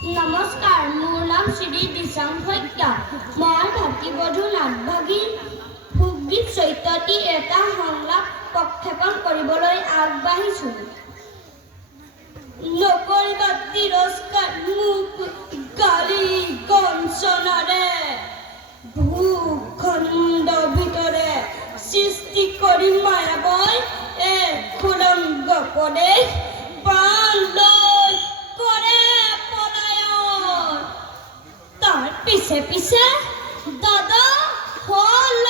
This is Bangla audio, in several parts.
নমস্কাৰ মোৰ নাম শ্ৰী দিচাং শইকীয়া মই ভাতৃবধূ নাটভাগী সুগীত চৈত্যটি এটা সংলাপ প্ৰক্ষেপণ কৰিবলৈ আগবাঢ়িছোঁ। নকৰিবা তিৰস্কাৰ মোক গালি গঞ্চনাৰে ভূখণ্ড ভিতৰে সৃষ্টি কৰি মায়াবই এক সুৰংগ প্ৰদেশ। প্ৰাণ পিছে পিছে। দাদা হ'ল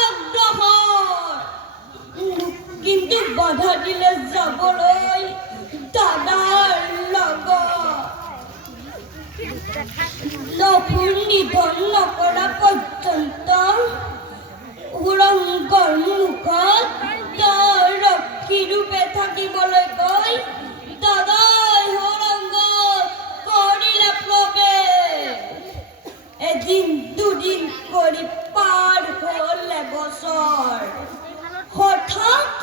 কিন্তু বাধা দিলে যাবলৈ দাদাৰ লগত। লঘু নিধন দিন দুদিন করে পার হল বছর। হঠাৎ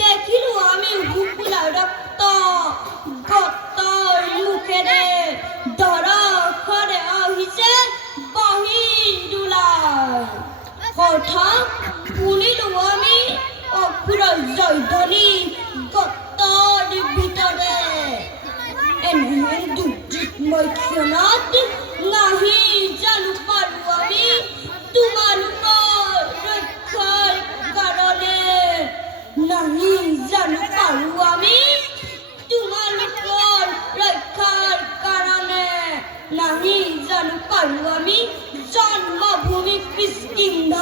দেখিল আমি হুকুলা রক্ত। গত্তর মুখেরে ধরা করে আহিছে বাহিরুলাই হঠাৎ শুনিল আমি অক্ষুর জয়ধনী গত্তর ভিতরে। এনেহে দুর্যোগময় ক্ষণাত নাহি নাহি জান পারু আমি জন্মভূমি কৃষ্ণ